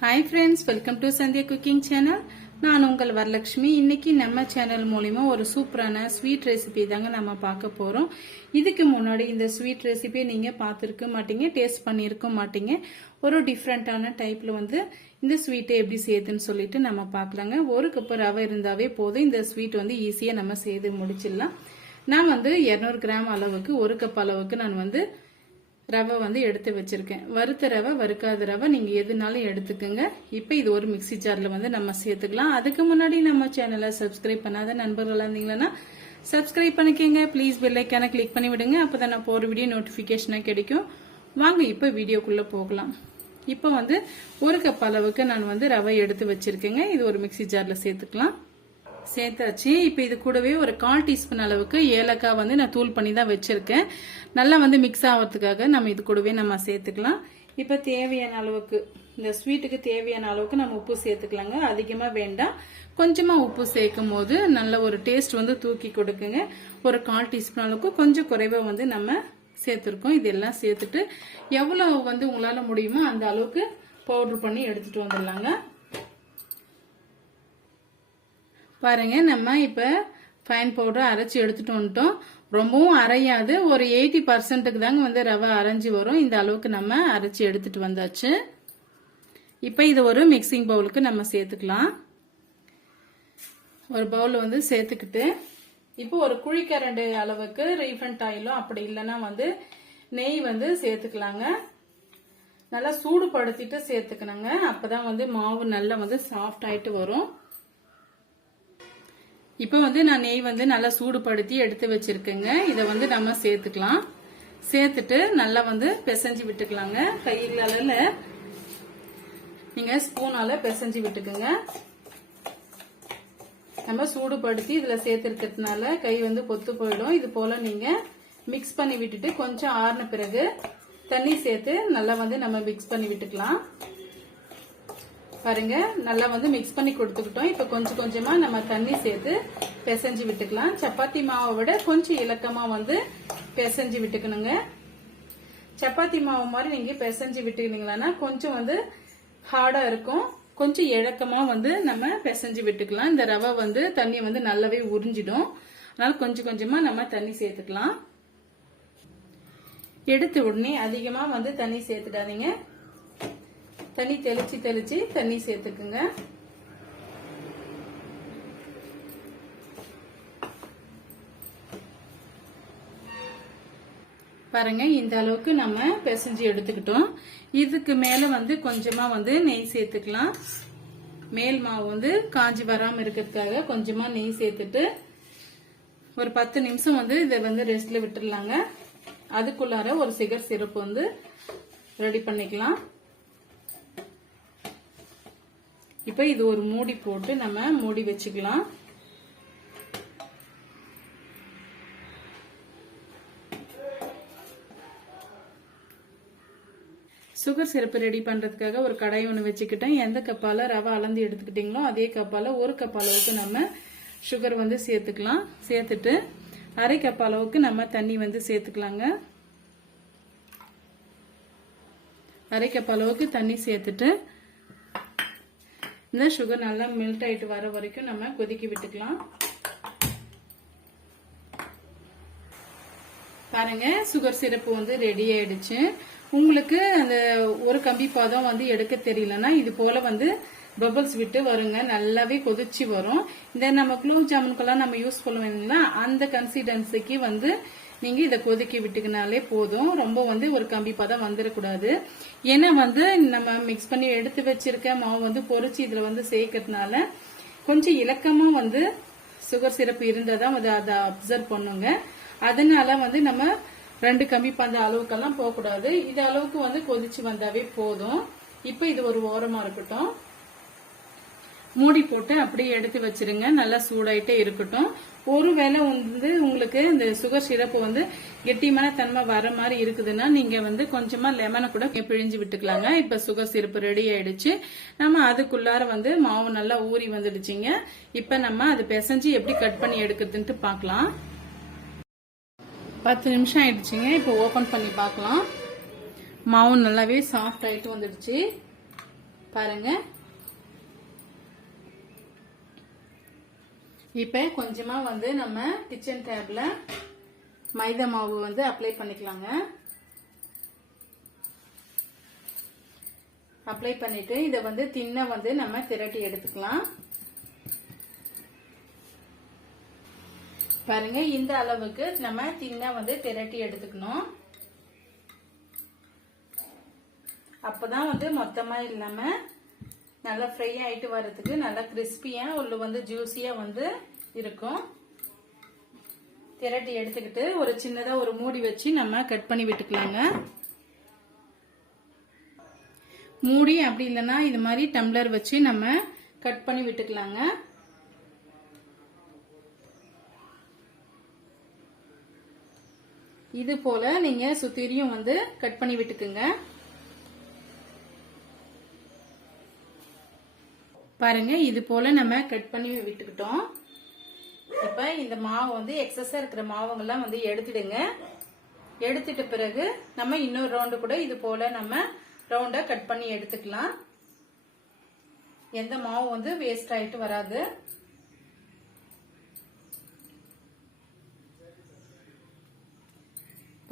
Hi friends welcome to Sandhya cooking channel நான் உங்கள் வரலட்சுமி. இன்னைக்கு நம்ம சேனல் மூலிமா ஒரு சூப்பரான ஸ்வீட் ரெசிபி தாங்க நம்ம பார்க்க போகிறோம் இதுக்கு முன்னாடி இந்த ஸ்வீட் ரெசிபியை நீங்கள் பார்த்துருக்க மாட்டீங்க டேஸ்ட் பண்ணியிருக்க மாட்டீங்க. ஒரு டிஃப்ரெண்ட்டான டைப்பில் வந்து இந்த ஸ்வீட்டை எப்படி செய்யுதுன்னு சொல்லிட்டு நம்ம பார்க்கலாங்க. ஒரு கப்பு ரவை இருந்தாவே போதும். இந்த ஸ்வீட் வந்து ஈஸியாக நம்ம செய்து முடிச்சிடலாம். நான் வந்து இரநூறு கிராம் அளவுக்கு ஒரு கப் அளவுக்கு நான் வந்து ரவை வந்து எடுத்து வச்சிருக்கேன். வறுத்த ரவை வறுக்காத ரவை நீங்க எதுனாலும் எடுத்துக்கோங்க. இப்போ இது ஒரு மிக்ஸி ஜார்ல வந்து நம்ம சேர்த்துக்கலாம். அதுக்கு முன்னாடி நம்ம சேனலை சப்ஸ்கிரைப் பண்ணாத நண்பர்களாக இருந்தீங்கன்னா சப்ஸ்கிரைப் பண்ணிக்கோங்க. ப்ளீஸ் பெல்லைக்கான கிளிக் பண்ணி விடுங்க. அப்பதான் நான் போற வீடியோ நோட்டிஃபிகேஷனாக கிடைக்கும். வாங்க இப்போ வீடியோக்குள்ள போகலாம். இப்போ வந்து ஒரு கப் அளவுக்கு நான் வந்து ரவை எடுத்து வச்சிருக்கேங்க. இது ஒரு மிக்ஸி ஜார்ல சேர்த்துக்கலாம். சேர்த்தாச்சு. இப்போ இது கூடவே ஒரு கால் டீஸ்பூன் அளவுக்கு ஏலக்காய் வந்து நான் தூள் பண்ணி தான் வச்சுருக்கேன். நல்லா வந்து மிக்ஸ் ஆகிறதுக்காக நம்ம இது கூடவே நம்ம சேர்த்துக்கலாம். இப்போ தேவையான அளவுக்கு இந்த ஸ்வீட்டுக்கு தேவையான அளவுக்கு நம்ம உப்பு சேர்த்துக்கலாங்க. அதிகமாக வேண்டாம். கொஞ்சமாக உப்பு சேர்க்கும் போது நல்ல ஒரு டேஸ்ட் வந்து தூக்கி கொடுக்குங்க. ஒரு கால் டீஸ்பூன் அளவுக்கு கொஞ்சம் குறைவாக வந்து நம்ம சேர்த்துருக்கோம். இதெல்லாம் சேர்த்துட்டு எவ்வளோ வந்து உங்களால் முடியுமோ அந்த அளவுக்கு பவுட்ரு பண்ணி எடுத்துகிட்டு வந்துடலாங்க. பாருங்க நம்ம இப்போ ஃபைன் பவுடர் அரைச்சி எடுத்துட்டு வந்துட்டோம். ரொம்பவும் அரையாது. ஒரு எயிட்டி பர்சன்ட்டுக்கு தாங்க வந்து ரவை அரைஞ்சி வரும். இந்த அளவுக்கு நம்ம அரைச்சி எடுத்துட்டு வந்தாச்சு. இப்போ இது ஒரு மிக்சிங் பவுலுக்கு நம்ம சேர்த்துக்கலாம். ஒரு பவுல் வந்து சேர்த்துக்கிட்டு இப்போ ஒரு குழிக்கரண்டு அளவுக்கு ரீஃபண்ட் ஆயிலும் அப்படி இல்லைன்னா வந்து நெய் வந்து சேர்த்துக்கலாங்க. நல்லா சூடுபடுத்திட்டு சேர்த்துக்கணுங்க. அப்பதான் வந்து மாவு நல்லா வந்து சாஃப்ட் ஆயிட்டு வரும். இப்போ வந்து நான் நெய் வந்து நல்லா சூடுபடுத்தி எடுத்து வச்சிருக்கேங்க. இதை வந்து நம்ம சேர்த்துக்கலாம். சேர்த்துட்டு நல்லா வந்து பிசைஞ்சு விட்டுக்கலாங்க. கைகளால நீங்க ஸ்பூனால பிசைஞ்சு விட்டுக்குங்க. நம்ம சூடுபடுத்தி இதுல சேர்த்துருக்கிறதுனால கை வந்து பொத்து போயிடும். இது போல நீங்க மிக்ஸ் பண்ணி விட்டுட்டு கொஞ்சம் ஆறின பிறகு தண்ணி சேர்த்து நல்லா வந்து நம்ம மிக்ஸ் பண்ணி விட்டுக்கலாம். பாருங்க நல்லா வந்து மிக்ஸ் பண்ணி கொடுத்துக்கிட்டோம். இப்ப கொஞ்சம் கொஞ்சமா நம்ம தண்ணி சேர்த்து பிசைஞ்சு விட்டுக்கலாம். சப்பாத்தி மாவை விட கொஞ்சம் இலக்கமா வந்து பிசைஞ்சு விட்டுக்கணுங்க. சப்பாத்தி மாவு மாதிரி நீங்க பிசைஞ்சு விட்டுக்கிட்டீங்களா கொஞ்சம் வந்து ஹார்டா இருக்கும். கொஞ்சம் இழக்கமா வந்து நம்ம பிசைஞ்சு விட்டுக்கலாம். இந்த ரவை வந்து தண்ணி வந்து நல்லாவே உறிஞ்சிடும். அதனால கொஞ்சம் கொஞ்சமா நம்ம தண்ணி சேர்த்துக்கலாம். எடுத்த உடனே அதிகமா வந்து தண்ணி சேர்த்துடாதீங்க. தண்ணி தெளிச்சு தெளிச்சு தண்ணி சேர்த்துக்குங்க. பாருங்க இந்த அளவுக்கு நம்ம பிசைஞ்சு எடுத்துக்கிட்டோம். இதுக்கு மேல வந்து கொஞ்சமா வந்து நெய் சேர்த்துக்கலாம். மேல் மாவு வந்து காஞ்சி வராம இருக்கிறதுக்காக கொஞ்சமா நெய் சேர்த்துட்டு ஒரு பத்து நிமிஷம் வந்து இதை வந்து ரெஸ்ட்ல விட்டுடலாங்க அதுக்குள்ளார ஒரு சிகர் சிரப்பு வந்து ரெடி பண்ணிக்கலாம். இப்போ இது ஒரு மூடி போட்டு நம்ம மூடி வச்சுக்கலாம். சுகர் சிறப்பு ரெடி பண்றதுக்காக ஒரு கடாய் ஒன்று வச்சுக்கிட்டேன். எந்த கப்பால ரவை அளந்து எடுத்துக்கிட்டீங்களோ அதே கப்பால ஒரு கப் அளவுக்கு நம்ம சுகர் வந்து சேர்த்துக்கலாம். சேர்த்துட்டு அரை கப் அளவுக்கு நம்ம தண்ணி வந்து சேர்த்துக்கலாங்க. அரை கப் அளவுக்கு தண்ணி சேர்த்துட்டு இந்த சுகர் நல்லா மெல்ட் ஆயிட்டு வர வரைக்கும் நம்ம கொதிக்க விட்டுக்கலாம். பாருங்க சுகர் சிரப்பு வந்து ரெடி ஆயிடுச்சு. உங்களுக்கு அந்த ஒரு கம்பி பதம் வந்து எடுக்க தெரியலன்னா இது போல வந்து பபிள்ஸ் விட்டு வருங்க. நல்லாவே கொதிச்சு வரும். இந்த நம்ம குலோப் ஜாமுனுக்கெல்லாம் நம்ம யூஸ் பண்ணுவோம்ல அந்த கன்சிஸ்டன்சிக்கு வந்து நீங்க இதை கொதிக்க விட்டுக்கினாலே போதும். ரொம்ப வந்து ஒரு கம்பி பதம் வந்துடக்கூடாது ஏன்னா வந்து நம்ம மிக்ஸ் பண்ணி எடுத்து வச்சிருக்க மாவு வந்து பொறிச்சு இதுல வந்து சேர்க்கறதுனால கொஞ்சம் இலக்கமா வந்து சுகர் சிரப்பு இருந்தாதான் வந்து அதை அப்சர்வ் பண்ணுங்க. அதனால வந்து நம்ம ரெண்டு கம்பி பந்த அளவுக்கெல்லாம் போகக்கூடாது. இது அளவுக்கு வந்து கொதிச்சு வந்தாவே போதும். இப்போ இது ஒரு ஓரமா இருக்கட்டும். மூடி போட்டு அப்படியே எடுத்து வச்சிருங்க. நல்லா சூடாயிட்டே இருக்கட்டும். ஒருவேளை வந்து உங்களுக்கு இந்த சுகர் சிரப்பு வந்து கெட்டியமான தன்மை வர மாதிரி இருக்குதுன்னா நீங்க வந்து கொஞ்சமா லெமனை கூட பிழிஞ்சு விட்டுக்கலாங்க. இப்ப சுகர் சிரப்பு ரெடி ஆயிடுச்சு. நம்ம அதுக்குள்ளார வந்து மாவு நல்லா ஊறி வந்துடுச்சுங்க. இப்ப நம்ம அது பிசைஞ்சு எப்படி கட் பண்ணி எடுக்கிறதுன்ட்டு பார்க்கலாம். பத்து நிமிஷம் ஆயிடுச்சுங்க. இப்போ ஓபன் பண்ணி பார்க்கலாம். மாவு நல்லாவே சாஃப்ட் ஆயிட்டு வந்துடுச்சு. பாருங்க. இப்போ கொஞ்சமாக வந்து நம்ம கிச்சன் டேபில் மைதா மாவு வந்து அப்ளை பண்ணிக்கலாங்க. அப்ளை பண்ணிட்டு இதை வந்து தின்ன வந்து நம்ம திரட்டி எடுத்துக்கலாம். பாருங்க இந்த அளவுக்கு நம்ம தின்ன வந்து திரட்டி எடுத்துக்கணும். அப்பதான் வந்து மொத்தமா இல்லாம நல்லா ஃப்ரை ஆயிட்டு வர்றதுக்கு நல்லா கிறிஸ்பியா உள்ள வந்து ஜூஸியாக வந்து இருக்கும். திரட்டி எடுத்துக்கிட்டு ஒரு சின்னதா ஒரு மூடி வச்சு நம்ம கட் பண்ணி விட்டுக்கலாங்க. மூடி அப்படி இல்லைன்னா இது மாதிரி டம்ளர் வச்சு நம்ம கட் பண்ணி விட்டுக்கலாங்க. இது போல நீங்க சுத்திரியும் வந்து கட் பண்ணி விட்டுக்குங்க. பாருங்க இது போல நம்ம கட் பண்ணி விட்டுக்கிட்டோம். இப்ப இந்த மாவு வந்து எக்ஸஸா இருக்கிற மாவுங்கெல்லாம் வந்து எடுத்துடுங்க. எடுத்துட்ட பிறகு நம்ம இன்னொரு ரவுண்டு கூட இது போல நம்ம ரவுண்டா கட் பண்ணி எடுத்துக்கலாம். எந்த மாவு வந்து வேஸ்ட் ஆயிட்டு வராது.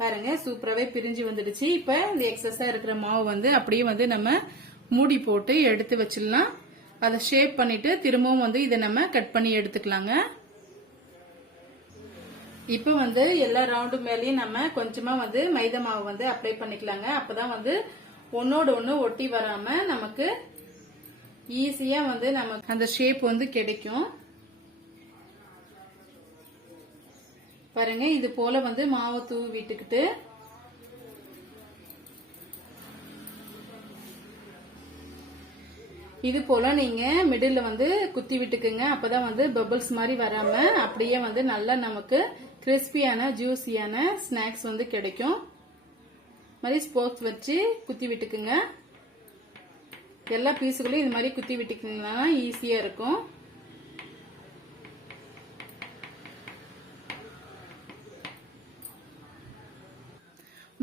பாருங்க சூப்பராகவே பிரிஞ்சு வந்துடுச்சு. இப்போ இந்த எக்ஸஸா இருக்கிற மாவு வந்து அப்படியே வந்து நம்ம மூடி போட்டு எடுத்து வச்சிடலாம். அதை ஷேப் பண்ணிட்டு திரும்பவும் வந்து இதை நம்ம கட் பண்ணி எடுத்துக்கலாங்க. இப்போ வந்து எல்லா ரவுண்டு மேலேயும் நம்ம கொஞ்சமா வந்து மைதா மாவு வந்து அப்ளை பண்ணிக்கலாங்க. அப்பதான் வந்து ஒன்னோட ஒன்று ஒட்டி வராம நமக்கு ஈஸியா வந்து நமக்கு அந்த ஷேப் வந்து கிடைக்கும். பாருங்க இது போல வந்து மாவை தூவி விட்டுக்கிட்டு இது போல நீங்க மிடில் வந்து குத்தி விட்டுக்குங்க. அப்பதான் வந்து பபிள்ஸ் மாதிரி வராம அப்படியே வந்து நல்லா நமக்கு கிறிஸ்பியான ஜூஸியான ஸ்நாக்ஸ் வந்து கிடைக்கும். மாதிரி ஸ்போக்ஸ் வச்சு குத்தி விட்டுக்குங்க. எல்லா பீஸுகளையும் இது மாதிரி குத்தி விட்டுக்கிங்கன்னா ஈஸியா இருக்கும்.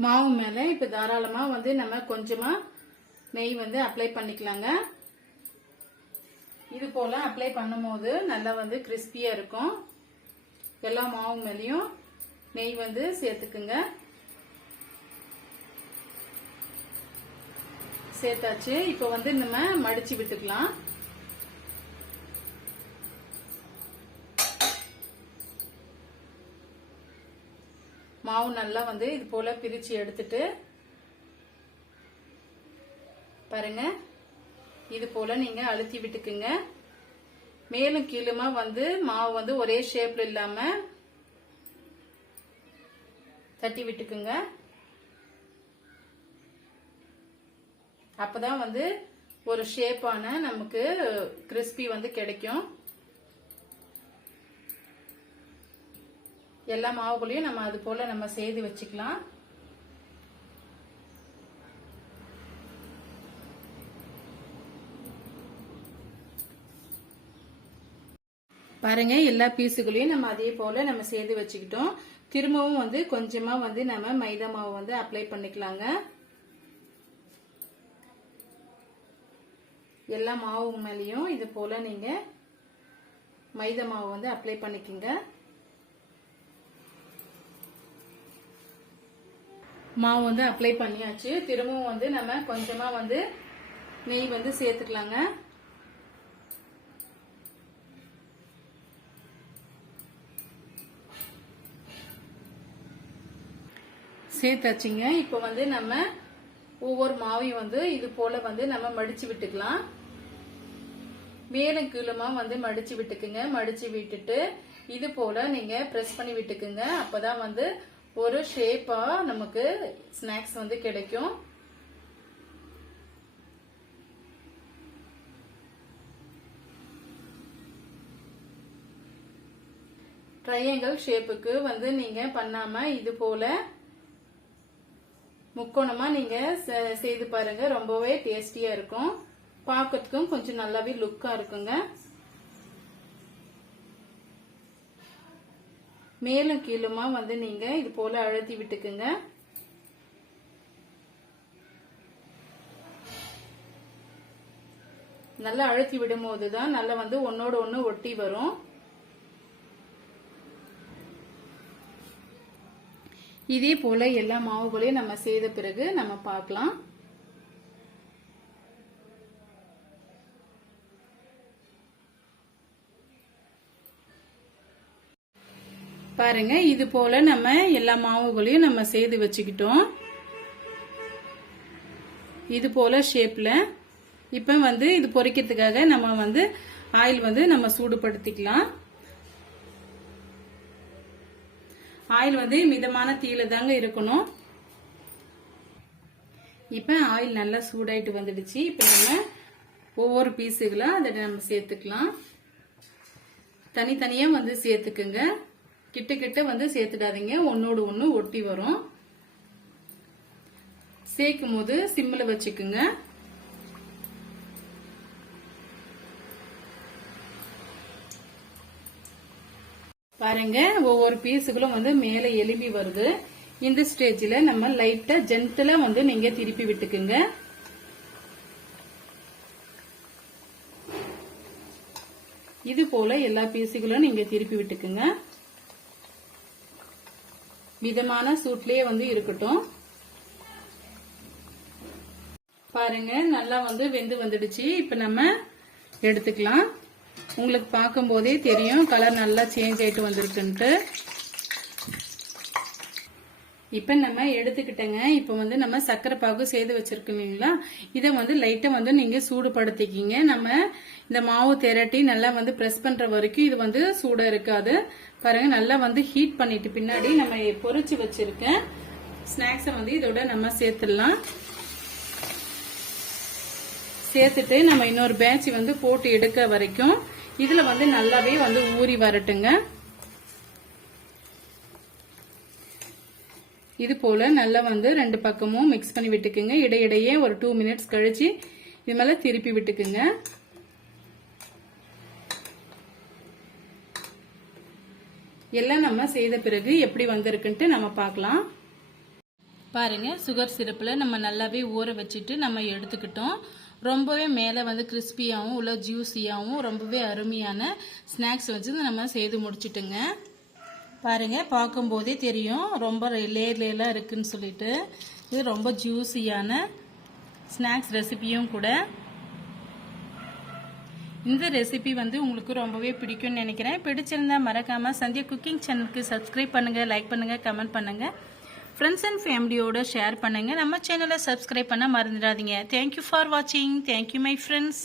மாவு மேல இப்ப தாராளமா வந்து நம்ம கொஞ்சமா நெய் வந்து அப்ளை பண்ணிக்கலாங்க. இது போல அப்ளை பண்ணும்போது நல்லா வந்து கிறிஸ்பியா இருக்கும். எல்லா மாவு மேலேயும் நெய் வந்து சேர்த்துக்குங்க. சேர்த்தாச்சு. இப்போ வந்து நம்ம மடிச்சு விட்டுக்கலாம். மாவு நல்லா வந்து இது போல பிரிச்சு எடுத்துட்டு பாருங்க. இது போல நீங்க அழுத்தி விட்டுக்குங்க. மேலும் கீழுமா வந்து மாவு வந்து ஒரே ஷேப்ல இல்லாம தட்டி விட்டுக்குங்க. அப்பதான் வந்து ஒரு ஷேப்பான நமக்கு கிறிஸ்பி வந்து கிடைக்கும். எல்லா மாவுகளையும் நம்ம அது போல நம்ம செய்து வச்சுக்கலாம். பாருங்க எல்லா பீஸுகளையும் நம்ம அதே போல நம்ம சேர்த்து வச்சுக்கிட்டோம். திரும்பவும் வந்து கொஞ்சமா வந்து நம்ம மைதா மாவு வந்து அப்ளை பண்ணிக்கலாங்க. எல்லா மாவு மேலேயும் இது போல நீங்க மைதா மாவு வந்து அப்ளை பண்ணிக்கோங்க. மாவு வந்து அப்ளை பண்ணியாச்சு. திரும்பவும் வந்து நம்ம கொஞ்சமா வந்து நெய் வந்து சேர்த்துக்கலாங்க. சேர்த்தாச்சுங்க. இப்போ வந்து நம்ம ஒவ்வொரு மாவையும் வந்து இது போல வந்து நம்ம மடிச்சு விட்டுக்கலாம். மேலும் கீழமா வந்து மடிச்சு விட்டுக்குங்க. மடிச்சு விட்டுட்டு இது போல நீங்க பிரஸ் பண்ணி விட்டுக்குங்க. அப்பதான் வந்து ஒரு ஷேப்பா நமக்கு ஸ்நாக்ஸ் வந்து கிடைக்கும். ட்ரையாங்கிள் ஷேப்புக்கு வந்து நீங்க பண்ணாம இது போல முக்கோணமா நீங்க செய்து பாருங்க. ரொம்பவே டேஸ்டியா இருக்கும். பார்க்கறதுக்கும் கொஞ்சம் நல்லாவே லுக்கா இருக்குங்க. மேலும் கீழுமா வந்து நீங்க இது போல அழுத்தி விட்டுக்குங்க. நல்லா அழுத்தி விடும்போது தான் நல்லா வந்து ஒன்னோட ஒன்று ஒட்டி வரும். இதே போல எல்லா மாவுகளையும் நம்ம செய்த பிறகு நம்ம பார்க்கலாம். பாருங்க இது போல நம்ம எல்லா மாவுகளையும் நம்ம செய்து வச்சுக்கிட்டோம். இது போல ஷேப்ல இப்ப வந்து இது பொரிக்கிறதுக்காக நம்ம வந்து ஆயில் வந்து நம்ம சூடுபடுத்திக்கலாம். ஆயில் வந்து மிதமான தீயில தாங்க இருக்கணும். இப்ப ஆயில் நல்லா சூடாயிட்டு வந்துடுச்சு. இப்ப நம்ம ஒவ்வொரு பீஸுகளாக அதை நம்ம சேர்த்துக்கலாம். தனித்தனியா வந்து சேர்த்துக்குங்க. கிட்ட கிட்ட வந்து சேர்த்துடாதீங்க. ஒன்னோடு ஒன்று ஒட்டி வரும். சேர்க்கும் போது சிம்மில் வச்சுக்குங்க. பாருங்க ஒவ்வொரு பீஸுகளும் வந்து மேலே எலும்பி வருது. இந்த ஸ்டேஜில் நம்ம லைட்டா ஜென்டலா வந்து நீங்க திருப்பி விட்டுக்குங்க. இது போல எல்லா பீஸுகளும் நீங்க திருப்பி விட்டுக்குங்க. மிதமான சூட்லயே வந்து இருக்கட்டும். பாருங்க நல்லா வந்து வெந்து வந்துடுச்சு. இப்ப நம்ம எடுத்துக்கலாம். உங்களுக்கு பார்க்கும் போதே தெரியும். கலர் நல்லா சேஞ்ச் ஆயிட்டு வந்திருக்குன்ட்டு. இப்ப நம்ம எடுத்துக்கிட்டங்க. இப்ப வந்து நம்ம சக்கரை பாகு செய்து வச்சிருக்கோம் இல்லைங்களா? இதை வந்து லைட்டா வந்து நீங்க சூடுபடுத்திக்கிங்க. நம்ம இந்த மாவு திரட்டி நல்லா வந்து பிரஸ் பண்ற வரைக்கும் இது வந்து சூடாக இருக்காது. பாருங்க நல்லா வந்து ஹீட் பண்ணிட்டு பின்னாடி நம்ம பொறிச்சு வச்சிருக்கேன் ஸ்நாக்ஸை வந்து இதோட நம்ம சேர்த்துடலாம். சேர்த்துட்டு நம்ம இன்னொரு பேட்ச் வந்து போட்டு எடுக்க வரைக்கும் இதுல வந்து நல்லாவே வந்து ஊறி வரட்டுங்க. இது போல நல்லா வந்து ரெண்டு பக்கமும் மிக்ஸ் பண்ணி விட்டுக்குங்க. இடையிடையே ஒரு டூ மினிட்ஸ் கழிச்சு இது மேல திருப்பி விட்டுக்குங்க. எல்லாம் நம்ம செய்த பிறகு எப்படி வந்திருக்குன்ட்டு நம்ம பார்க்கலாம். பாருங்க சுகர் சிரப்பில் நம்ம நல்லாவே ஊற வச்சுட்டு நம்ம எடுத்துக்கிட்டோம். ரொம்பவே மேலே வந்து கிறிஸ்பியாகவும் உள்ள ஜூஸியாகவும் ரொம்பவே அருமையான ஸ்நாக்ஸ் வச்சு நம்ம செய்து முடிச்சுட்டுங்க. பாருங்கள் பார்க்கும்போதே தெரியும். ரொம்ப லேர் லேலாக இருக்குதுன்னு சொல்லிட்டு. இது ரொம்ப ஜூஸியான ஸ்நாக்ஸ் ரெசிபியும் கூட. இந்த ரெசிபி வந்து உங்களுக்கு ரொம்பவே பிடிக்கும்னு நினைக்கிறேன். பிடிச்சிருந்தா மறக்காமல் சந்தியா குக்கிங் சேனலுக்கு சப்ஸ்கிரைப் பண்ணுங்கள் லைக் பண்ணுங்கள் கமெண்ட் பண்ணுங்கள் ஃப்ரெண்ட்ஸ் அண்ட் ஃபேமிலியோட ஷேர் பண்ணுங்க. நம்ம சேனலை சப்ஸ்கிரைப் பண்ண மறந்துடாதீங்க. தேங்க்யூ ஃபார் வாட்சிங் தேங்க்யூ மை ஃப்ரெண்ட்ஸ்